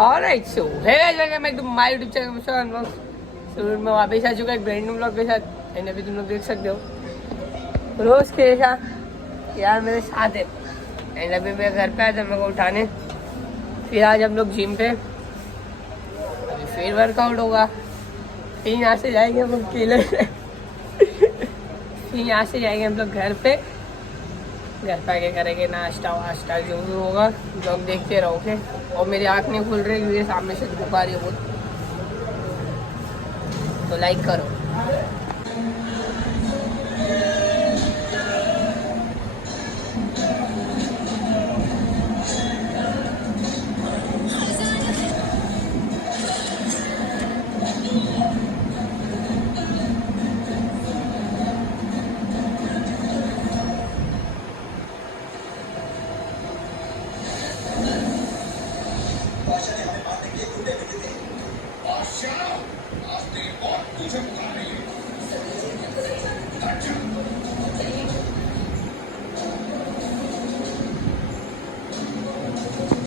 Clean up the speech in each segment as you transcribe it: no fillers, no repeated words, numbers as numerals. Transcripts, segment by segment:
Alright so hey guys मैं my YouTube channel में शुरू में वापस आ चुका है एक ब्रांड न्यू व्लॉग के साथ। एंड अभी तुम लोग देख सकते हो रोज के साथ यार मेरे साथ है। एंड अभी मैं घर पे आया था मेरे को उठाने, फिर आज हम लोग जिम पे, अभी फिर वर्कआउट होगा, फिर यहाँ से जाएंगे हम लोग केले फिर यहाँ से जाएंगे हम लोग घर पे आके करेंगे नाश्ता वाश्ता जो भी होगा। लोग देखते रहोगे। और मेरी आँख नहीं खुल रही क्योंकि सामने से धूप आ रही है बहुत, तो लाइक करो।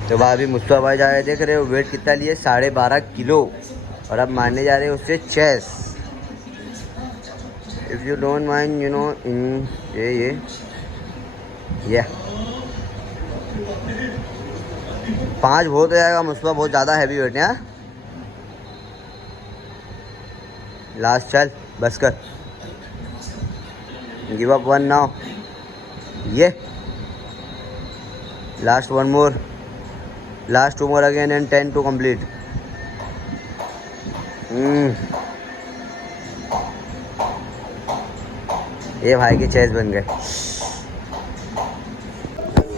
तो भाई अभी मुस्तफा भाई जा रहे, देख रहे हो वेट कितना लिए, 12.5 किलो। और अब मारने जा रहे हैं उससे chess. If you don't mind you know in ये 5 बहुत हो जाएगा मुस्तफा, बहुत ज़्यादा हैवी वेट है। लास्ट चल बस कर, गिव अप 1 नाउ। ये last 1 more, last 2 more again and 10 to complete. ये भाई के चेस बन गए।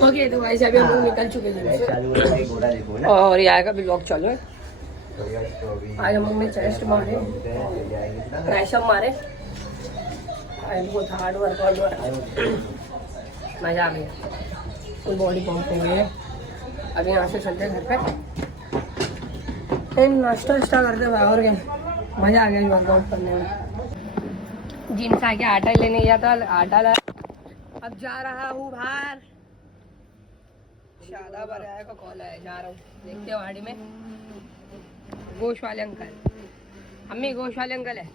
ओके तो भाई अभी हम लोग निकल चुके हैं और ये आएगा ब्लॉग चालू है। आज हम लोग ने चेस्ट मारे, ट्राइसेप मारे, बहुत हार्ड वर्कआउट हुआ, मजा आ गया, फुल बॉडी पंप हो गई है। अभी यहाँ से चलते घर पे नाश्ता वाश्ता करते हुए और क्या मज़ा आ गया वर्कआउट करने में। जिम से आके आटा लेने गया था, आटा ला, अब जा रहा हूँ बाहर। शादा भराया का कॉल है, जा रहा हूँ, देखते हो गाड़ी में गोश वाले अंकल, अम्मी गोश वाले अंकल है,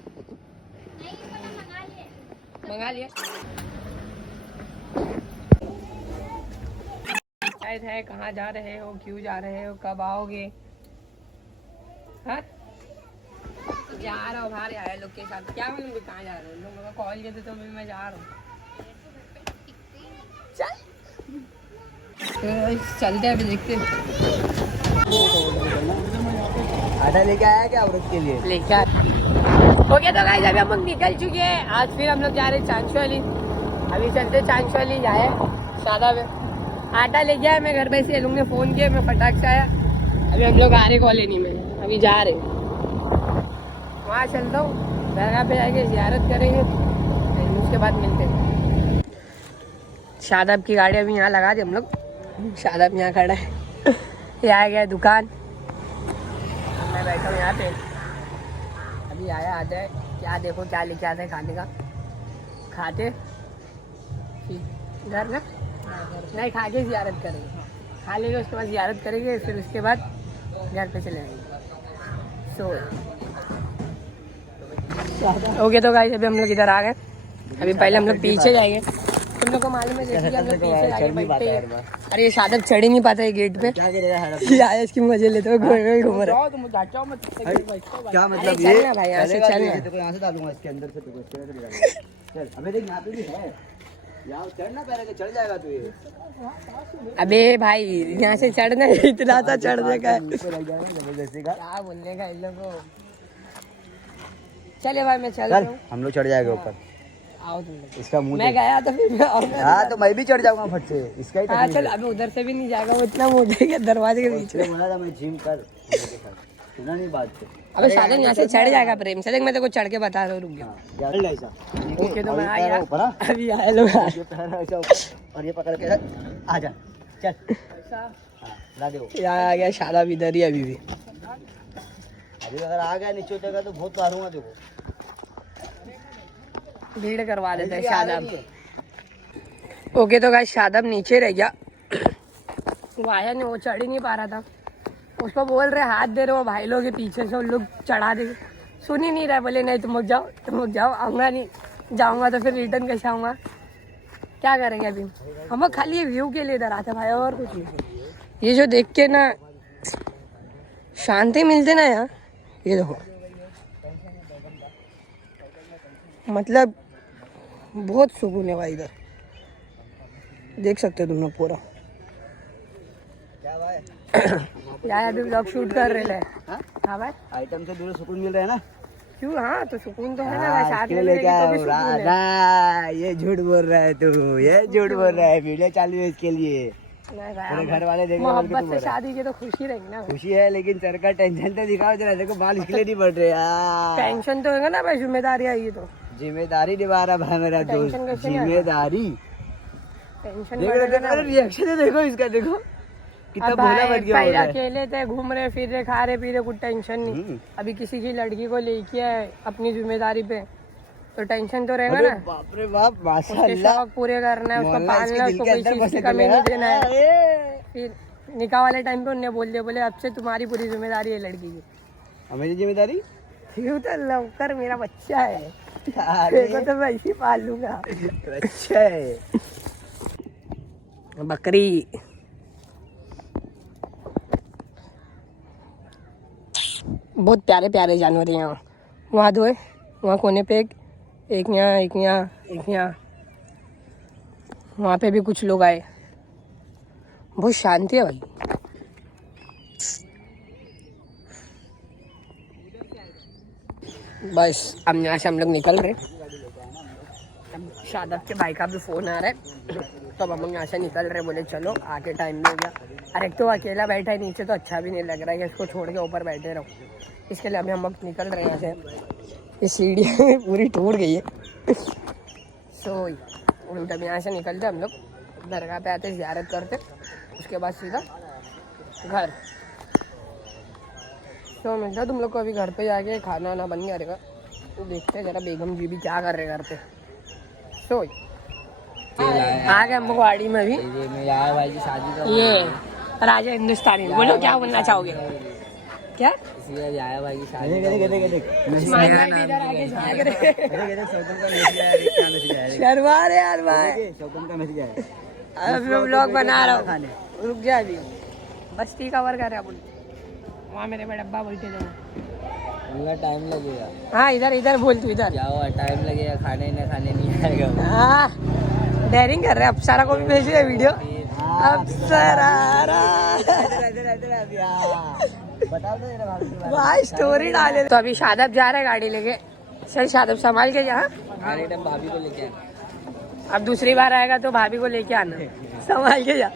मंगा लिया है। कहाँ जा रहे हो, क्यों जा रहे हो, कब आओगे? हाँ जा रहा हूँ बाहर आया लोग के साथ, क्या मालूम भी कहाँ जा रहे हो। लोगों को कॉल किया तो मैं जा रहा हूँ। चल तो चलते हैं, अभी देखते हैं। आटा लेके आया क्या औरत के लिए? लेके आया। ओके तो गाइस अभी हम लोग निकल चुके हैं। आज फिर हम लोग जा रहे हैं चांशवाली। अभी चलते चांशवाली जाए सादा में। आटा ले गया है मैं घर पे से, लोग ने फ़ोन किया, मैं फटाक से आया। अभी हम लोग आ रहे कॉलोनी में, अभी जा रहे वहाँ चलता हूँ, दरगाह पे जाके ज़ियारत करेंगे, उसके बाद मिलते हैं। शादाब की गाड़ी अभी यहाँ लगा दी हम लोग, शादाब यहाँ खड़ा है। ये आ गया दुकान, मैं बैठा हूँ यहाँ पे। अभी आया आता है, क्या देखो क्या लेके आता है खाने का, खाते घर ना नहीं, खा के ज़ियारत करेंगे, खा लेंगे उसके बाद ज़ियारत करेंगे, फिर उसके बाद घर पे चले जाएंगे। सो ओके तो गाइस अभी हम लोग इधर आ गए। अभी पहले हम लोग पीछे जाएंगे, तुम लोग को मालूम है जैसे कि हम लोग पीछे जाके बैठते हैं। अरे ये शादब चढ़ ही नहीं पाता है गेट पे, आया इसकी मजे लेते हुए घूम रहा है। क्या मतलब ये भाई यहाँ से चलना, यहाँ से डालूंगा इसके अंदर से, चल अबे देख यहाँ पे भी है, यहाँ चढ़ना पहले, चढ़ जाएगा तू ये। अबे भाई यहाँ से चढ़ना इतना सा चढ़ने का जबरदस्ती का क्या बोलने का इन लोगों को। चले भाई मैं चल रहा हूँ, हम लोग चढ़ जाएगा ऊपर। आओ तुम लोग, इसका मुंह मैं गया तो फिर हाँ तो मैं भी चढ़ जाऊंगा फट से, इसका ही हाँ चल। अबे उधर से भी नहीं जाएगा वो, इतना मुँह देगा दरवाजे के बीच में। बोला था मैं जिम कर, सुना नहीं बात से। अबे शादन यहाँ से चढ़ जाएगा प्रेम से, देख मैं तेरे को चढ़ के बता रहा हूँ, रुक जा। ओके तो मैं आया, अभी आया लोग और ये पकड़ के आ जा, चल ला दे। यहाँ आ गया शादाब इधर ही अभी भी। अभी अगर आ गया नीचे उतरेगा तो बहुत मारूंगा देखो, भीड़ करवा देते हैं शादाब। ओके तो गाइस शादाब नीचे रह गया, वो आया नहीं, वो चढ़ ही नहीं पा रहा था, उसको बोल रहे हाथ दे रहे हो भाई लोग के पीछे से, उन लोग चढ़ा दे, सुन ही नहीं रहे। बोले नहीं तुम लोग जाओ, आऊँगा नहीं, जाऊँगा तो फिर रिटर्न कैसे आऊँगा, क्या करेंगे अभी। हम लोग खाली व्यू के लिए इधर आते भाई, और कुछ नहीं। ये जो देख के ना शांति मिलते ना यार, ये देखो मतलब बहुत सुकून है भाई इधर, देख सकते हो तुम लोग पूरा। क्या भाई यार अभी ब्लॉग शूट कर रहे हैं। हाँ? हाँ भाई, आइटम से दूर सुकून मिल रहा है ना। क्यों? हाँ तो सुकून तो है ना, हाँ, साथ इसके में लिए रहेगी क्या तो भी हो सुकून है। रहा? ये झूठ बोल रहा है तू, ये झूठ बोल रहा है, वीडियो चालू है इसके लिए। नहीं भाई, तेरे घर वाले देख रहे हैं, मोहब्बत से शादी की तो खुशी रहेगी ना। खुशी है लेकिन सर का टेंशन तो दिखाओ जरा, देखो बाल इसके लिए नहीं बढ़ रहे यार। टेंशन तो है ना भाई, जिम्मेदारी आई है तो जिम्मेदारी निभा रहा भाई मेरा दोस्त, टेंशन कैसे नहीं आएगा? जिम्मेदारी। टेंशन देख रहे हो रिएक्शन देखो इसका, देखो कितना भोला बन गया पहले हो रहा है। अकेले थे, घूम रहे फिर रहे, खा रहे पी रहे, कुछ टेंशन नहीं। अभी किसी की लड़की को लेके आए अपनी जिम्मेदारी पे, तो टेंशन तो रहेगा अरे ना। बाप रे बाप, उसके माशाल्लाह। शौक पूरे करना है, उसको मोहल्ला पालना है, इसके उसको दिल के कोई अंदर चीज की बसे कमी पड़े नहीं हैं। देना है। अरे, फिर निकाह वाले टाइम पे उन्हें बोल दिया, बोले अब से तुम्हारी पूरी जिम्मेदारी है लड़की की। हमारी जिम्मेदारी क्यों तो लवकर मेरा बच्चा है, अरे, देखो तो मैं इसी पाल लूंगा। अच्छा है। बकरी बहुत प्यारे प्यारे जानवर हैं यहाँ। वहाँ दो है, वहाँ कोने पे एक यहाँ, एक यहाँ, एक यहाँ। वहाँ पे भी कुछ लोग आए, बहुत शांति है भाई। बस अब यहाँ से हम लोग निकल रहे। शादाब के भाई का भी फोन आ रहा है, तो अब हम लोग यहाँ से निकल रहे। बोले चलो आके टाइम भी हो गया। अरे एक तो अकेला बैठा है नीचे, तो अच्छा भी नहीं लग रहा है कि इसको छोड़ के ऊपर बैठे रहो। इसके लिए अभी हम लोग निकल रहे हैं यहाँ से। ये सीढ़ी पूरी टूट गई है। सो तब यहाँ से निकलते हम लोग, दरगाह पे आते, ज़ियारत करते, उसके बाद सीधा घर। तो मिलता तुम लोग को अभी घर पे जाके, खाना वाना बन गया रहेगा, तो देखते हैं जरा बेगम जी भी क्या कर रहे हैं घर पे। सो आ गए हम लोग गाड़ी में अभी। भाई की शादी का ये राजा हिंदुस्तानी, बोलो क्या बोलना चाहोगे? क्या आया भाई की शादी। स्माइल भाई भी इधर आगे झाँक रहे। शर्मा रहे यार भाई। का मैसेज आया। अब मैं ब्लॉग बना रहा हूँ, रुक जा अभी, बस्ती कवर कर रहे अपन। वहाँ मेरे बड़े अब्बा बोलते थे टाइम लगेगा। हाँ इधर इधर बोल तू इधर। क्या हुआ, टाइम लगेगा, खाने नहीं आएगा। हाँ डेयरिंग कर रहे हैं। अप्सरा को भी भेज रहे वीडियो। अप्सरा भाई स्टोरी डाले। तो अभी शादाब जा रहे गाड़ी लेके। सर शादाब संभाल के जा, भाभी को लेके आना। अब दूसरी बार आएगा तो भाभी को लेके आना, संभाल के जा।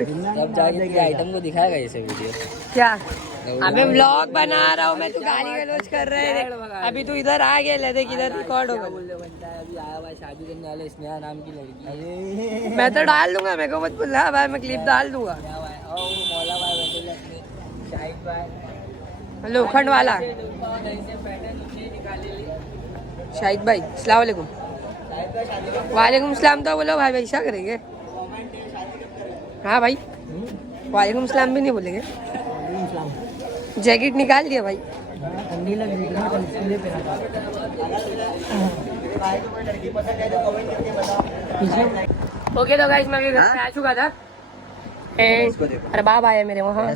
जब जाके आइटम को दिखाएगा ऐसे वीडियो। क्या अबे व्लॉग बना रहा हूँ मैं, तू गाली गलौज कर रहे है। अभी तू इधर आ गया, ले देख इधर रिकॉर्ड होगा। अभी आया भाई शादी करने वाले स्नेहा नाम की लड़की। मैं तो डाल दूंगा, मेरे को मत बोला भाई, मैं क्लिप डाल दूंगा। लोखंड वाला शाहिद भाई, अस्सलाम वालेकुम। वालेकुम सलाम। तो बोलो भाई वैसा करेंगे। हाँ भाई वालेकुम सलाम भी नहीं बोलेंगे। जैकेट निकाल दिया भाई। ओके तो गाइस मैं भी घर पे आ चुका था। अरे बाप आया मेरे वहाँ,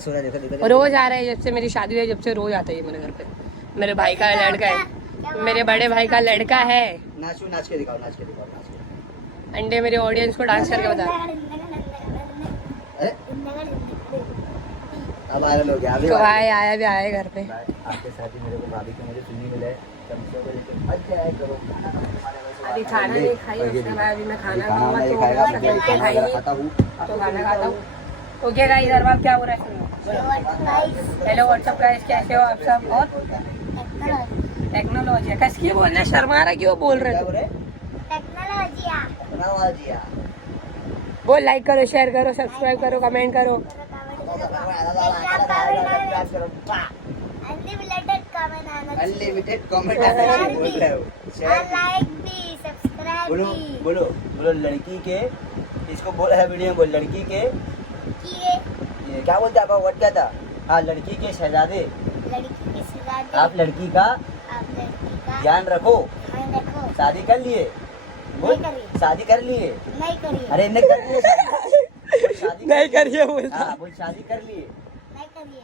रोज आ रहा है जब से मेरी शादी हुई, जब से रोज आता है मेरे घर पे। मेरे भाई का लड़का है, मेरे बड़े भाई का लड़का है। नाच के दिखाओ। अंडे मेरे ऑडियंस को डांस करके बता। अब वायरल हो गया। तो भाई आया भी आया घर पे। आपके साथ ही मेरे को भाभी को मुझे सुनने मिला है। अभी खाना नहीं खाई उसने भाई, अभी मैं खाना खाऊंगा तो खाएंगे तो खाना खाता हूँ। ओके गाइस हर बार क्या हो रहा है? हेलो व्हाट्सअप गाइस, कैसे हो आप सब? और टेक्नोलॉजी किसकी बोल रहे? शर्मा रहा क्यों बोल रहे थे? बोल लाइक करो, शेयर करो, सब्सक्राइब करो, कमेंट करो। अनलिमिटेड कमेंट बोल रहे हो। बोलो बोलो बोलो लड़की के, इसको बोला है वीडियो में, बोल लड़की के ये क्या बोलते हैं आपका वर्ड क्या था? हाँ, लड़की के शहजादे लड़की के शहजादे आप लड़की का आप लड़की का ध्यान रखो। ध्यान रखो। शादी कर लिए? बोल, नहीं करिए। शादी कर लिए? नहीं करिए। अरे नहीं कर लिए शादी नहीं करिए बोलता। हाँ, बोल शादी कर लिए। नहीं करिए।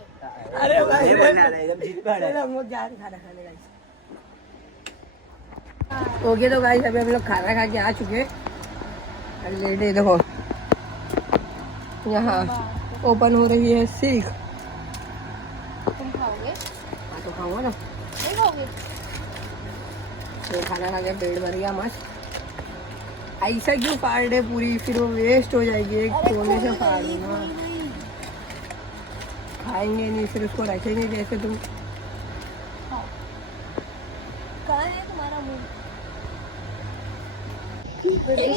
अरे भाई, नहीं बोलना है, एकदम जिद पे अड़ा है। चलो हम लोग जा रहे हैं खाना खाने गाइस। ओके तो गाइस अभी हम लोग खाना खा के आ चुके हैं। लेटे देखो यहाँ ओपन हो रही है सिल्क। तुम खाओगे? हाँ तो खाऊंगा ना। नहीं खाओगे? तो खाना खा के पेट भर गया मस्त। ऐसा क्यों फाड़ है पूरी, फिर वो वेस्ट हो जाएगी। एक कोने से फाड़ो ना, खाएंगे नहीं फिर उसको रखेंगे कैसे तुम। कहाँ है तुम्हारा मुंह?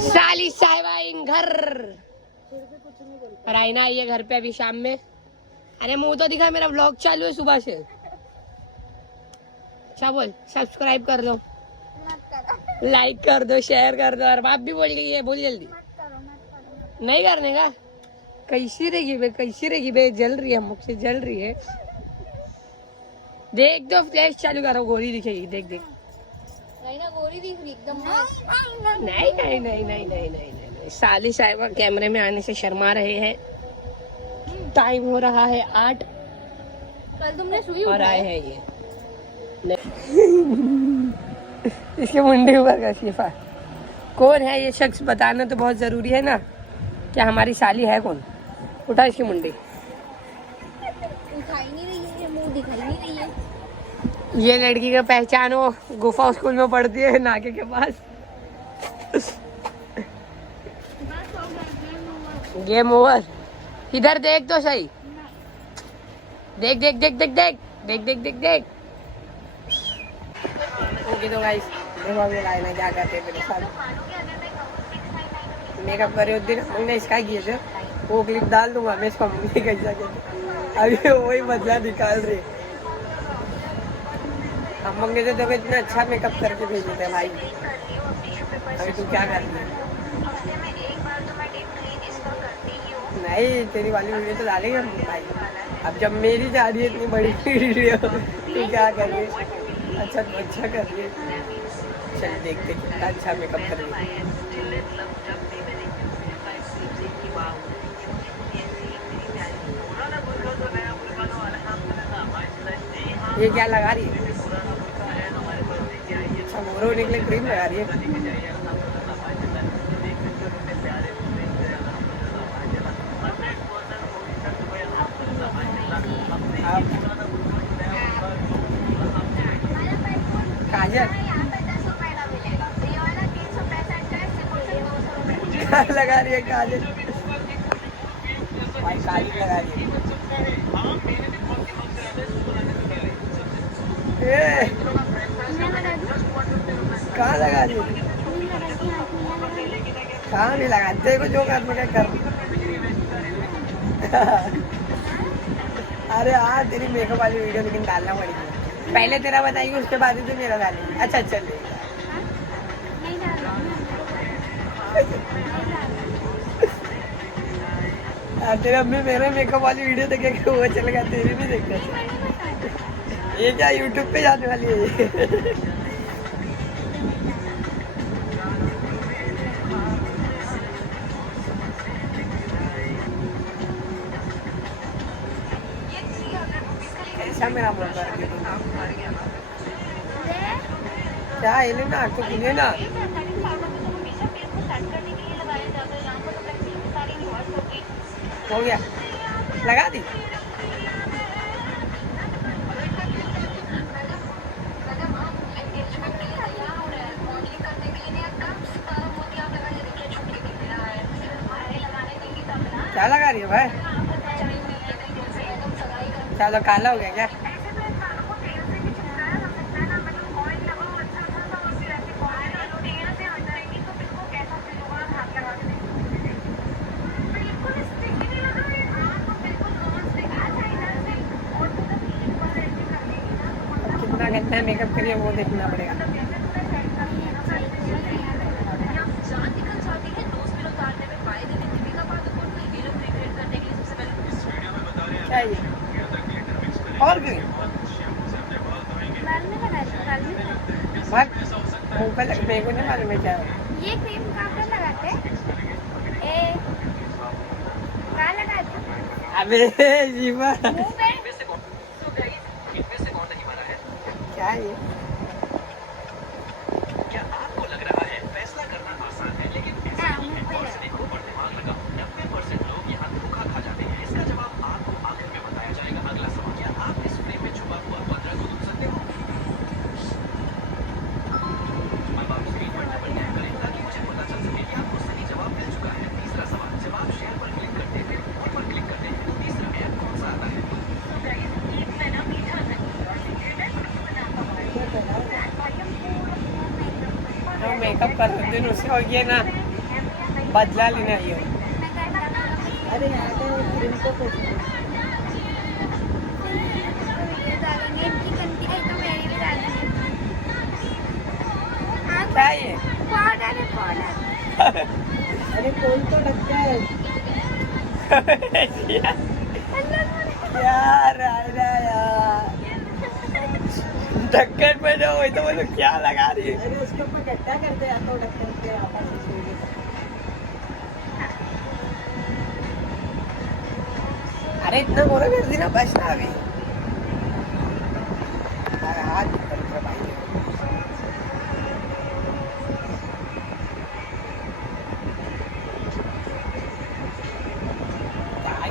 साली साहिबा इन घर। रायना आई है घर पे अभी शाम में। अरे मुंह तो दिखा, मेरा व्लॉग चालू है सुबह से। अच्छा बोल, सब्सक्राइब कर दो, मत करो। लाइक कर दो, शेयर कर दो। और बाप भी बोल गई है, बोल जल्दी। मत करो, मत करो। नहीं करने का? कैसी रहेगी बे, कैसी रहेगी बे? जल रही है, मुझसे जल रही है। देख दो, फ्लैश चालू करो, गोली दिखेगी। देख देख। राइना गोरी दिख रही एकदम। नहीं नहीं नहीं नहीं नहीं नहीं नहीं। साली साहिबा कैमरे में आने से शर्मा रहे हैं। टाइम हो रहा है 8 कल तुमने सुई और उठाई? आए हैं ये। इसके मुंडे ऊपर का शिफा। कौन है ये शख्स बताना तो बहुत जरूरी है ना। क्या हमारी साली है कौन? उठा इसकी मुंडी। उठाई नहीं रही है, मुंह दिखाई नहीं रही है। ये लड़की का पहचान हो, गुफा स्कूल में पढ़ती है नाके के पास। Game over. इधर देख तो सही। देख देख देख देख देख देख देख देख देख। ओके तो गाइस देखो हम लोग आए ना क्या करते हैं मेरे साथ। मेकअप करे उस दिन हमने इसका किए थे, वो क्लिप डाल दूंगा मैं इसका मुंह कैसा किया। अभी वही बदला निकाल रही। हम मंगे थे तो इतना अच्छा मेकअप करके भेजे थे भाई। अभी तू क्या कर रही है? नहीं, तेरी वाली वीडियो तो डालेंगे हम भाई। अब जब मेरी जा रही है इतनी बड़ी वीडियो, तू क्या कर रही है? अच्छा तो अच्छा कर रही है। चल देखते कितना अच्छा मेकअप कर रही है। ये क्या लगा रही है? अच्छा मोरो होने के लिए क्रीम लगा रही है। काजल क्या लगा रही है? काजल भाई, काजल लगा रही है। कहाँ लगा रही है? कहाँ नहीं लगा? देखो जो कर क्या कर। अरे हाँ, तेरी मेकअप वाली वीडियो लेकिन डालना पड़ेगी। पहले तेरा बताइए, उसके बाद ही तो मेरा डालेगी। अच्छा चल। तेरे अम्मी मेरे मेकअप वाली वीडियो देखे वो चलेगा, तेरी नहीं देखता। ये क्या यूट्यूब पे जाने वाली है ये? ऐसा मेरा मन कर क्या हिले ना तो खुले ना। हो गया, लगा दी। क्या लगा रही है भाई? चलो काला हो गया क्या? कितना कितना मेकअप करिए वो देखना पड़ेगा। चाहिए और क्यों बाल में लगा दो, बाल में लगा भाग मुंह पे लग मेरे को नहीं मालूम है क्या है। दो। ये क्रीम कहाँ पे लगाते हैं? ए कहाँ लगाते हैं? अबे जीवा मुंह पे? क्या है ये? हाँ, मुंह पे लगा। तो मेकअप कर रहे दिन उससे हो गया ना बदला लेना ये अरे यहाँ तो क्रीम को कुछ ये डालेंगे, इनकी गंदी है तो मेरी भी डालेंगे। हाँ, क्या है ये? पाउडर है, पाउडर। अरे कौन तो लगता है यार यार ढक्कन में जो वही तो बोलो क्या लगा रही है। अरे उसके ऊपर गड्ढा कर दे तो ढक्कन के आपस में छुएंगे। अरे इतना गोरा कर दी ना बस ना अभी अरे हाथ निकल गया भाई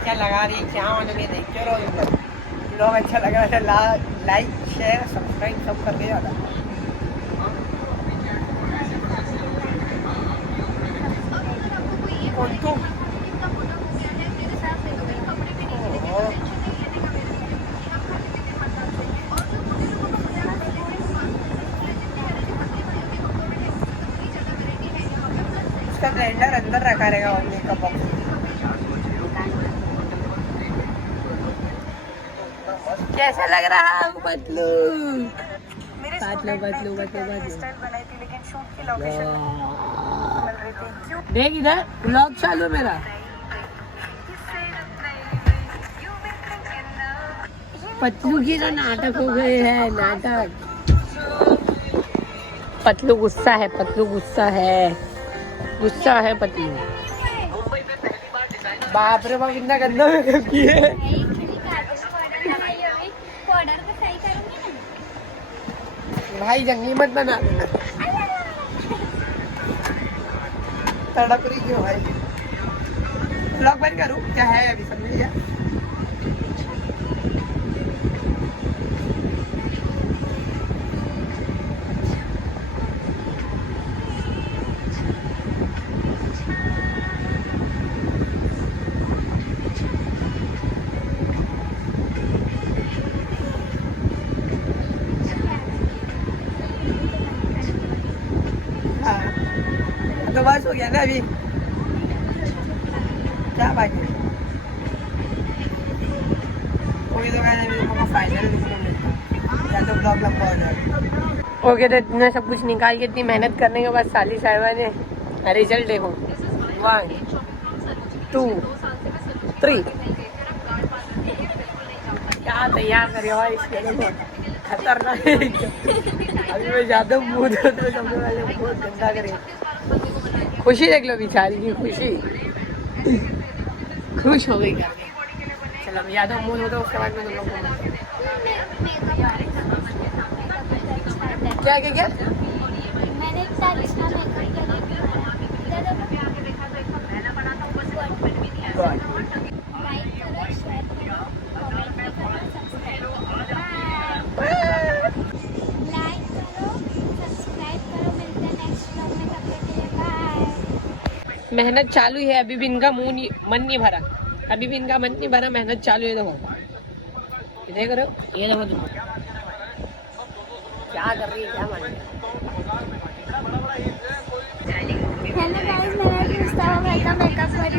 क्या लगा रही है क्या मतलब ये देख के लोग अच्छा लग रहा है लाइक शेयर सब्सक्राइब सब कर दिया था। कौन तुम? उसका ब्लेंडर अंदर रखा रहेगा और मेकअप बॉक्स। कैसा लग रहा है पतलू? पतलू पतलू पतलू पतलू देख इधर व्लॉग चालू है मेरा। पतलू की तो नाटक हो गए हैं नाटक। पतलू गुस्सा है पतलू गुस्सा है पतलू। बाप रे बाप इतना गंदा मेकअप किए पाउडर को सही करूंगी ना। भाई जंगली मत बना देना तड़प रही क्यों भाई? ब्लॉग बंद करूं क्या है अभी समझ गया। तो बस हो गया ना अभी क्या बात है। कोई तो कहना फाइनल या तो ब्लॉग लंबा हो जाएगा। ओके तो इतना सब कुछ निकाल के इतनी मेहनत करने के बाद साली साहिबा ने रिजल्ट देखो 1 2 3 क्या तैयार करे भाई इसके देखो खतरनाक अभी मैं जाता हूँ मुँह धोते हुए सबसे पहले बहुत गंदा करे। खुशी देख लो बेचारी की खुशी खुश हो गई करके। चलो मैं जाता हूँ मुँह धोता हूँ उसके बाद में तुम लोग को क्या क्या क्या मैंने इतना अच्छा मेकअप God. लाइक करो, शेयर करो, कमेंट भी करो, सब्सक्राइब करो। लाइक करो, सब्सक्राइब करो। मिलते हैं नेक्स्ट व्लॉग में, तब तक के लिए बाय। मेहनत चालू है अभी भी इनका मन नहीं भरा। अभी भी इनका मन नहीं भरा मेहनत चालू है। देखो ये करो ये देखो तुम क्या कर रही है क्या मान रही है। हेलो गाइस, मैंने मुस्तफा भाई का मेकअप करी।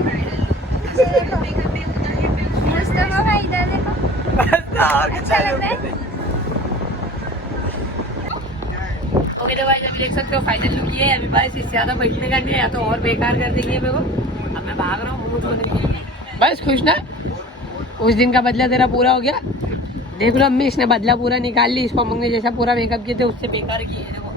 मुस्तफा भाई इधर देखो, अच्छा लग रहा है। ओके तो भाई अभी देख सकते हो फाइनल लुक ये है। अभी बस इससे ज्यादा बैठने का नहीं है या तो और बेकार कर देंगे मेरे को। अब मैं भाग रहा हूँ मुंह धोने के लिए। बस खुश ना उस दिन का बदला तेरा पूरा हो गया। देख लो अम्मी, इसने बदला पूरा निकाल ली, इसको मंगे जैसा पूरा मेकअप किए थे उससे बेकार किए देखो।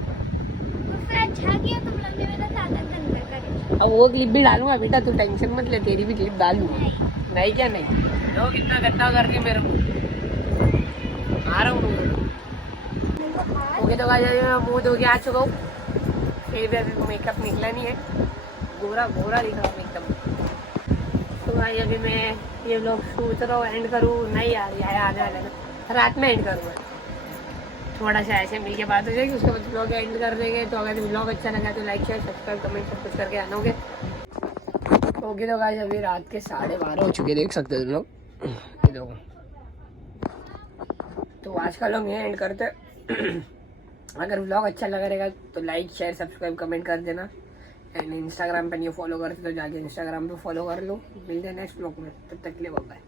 उससे अच्छा किया तुम लोग ने, मेरा ज्यादा गंदा करे। अब वो क्लिप भी डालूंगा बेटा, तू टेंशन मत ले, तेरी भी क्लिप डालूंगा। नहीं नहीं क्या नहीं, देखो कितना गंदा करके मेरे को आ रहा हूँ। ओके तो गाइस मैं मुंह धो के आ चुका हूँ, फिर भी अभी मेकअप निकला नहीं है, गोरा गोरा दिख रहा हूँ एकदम। तो भाई अभी मैं ये व्लॉग सोच रहा हूँ एंड करूँ, नहीं यार आने वाला ना, रात में एंड करूँगा, थोड़ा सा ऐसे मिल के बात हो जाएगी, उसके बाद व्लॉग एंड कर देंगे। तो अगर व्लॉग अच्छा लगा तो लाइक शेयर सब्सक्राइब कमेंट सब कुछ करके आना होगे। ओके तो गाइस अभी रात के 12:30 हो चुके, देख सकते हो तुम लोग, ये देखो। तो आज का लोग यहीं एंड करते अगर व्लॉग अच्छा लगा रहेगा तो लाइक शेयर सब्सक्राइब कमेंट कर देना। एंड इंस्टाग्राम पर नहीं फॉलो करते तो जाके इंस्टाग्राम पे फॉलो कर लो। मिलते हैं नेक्स्ट व्लॉग में, तब तक के लिए बाय।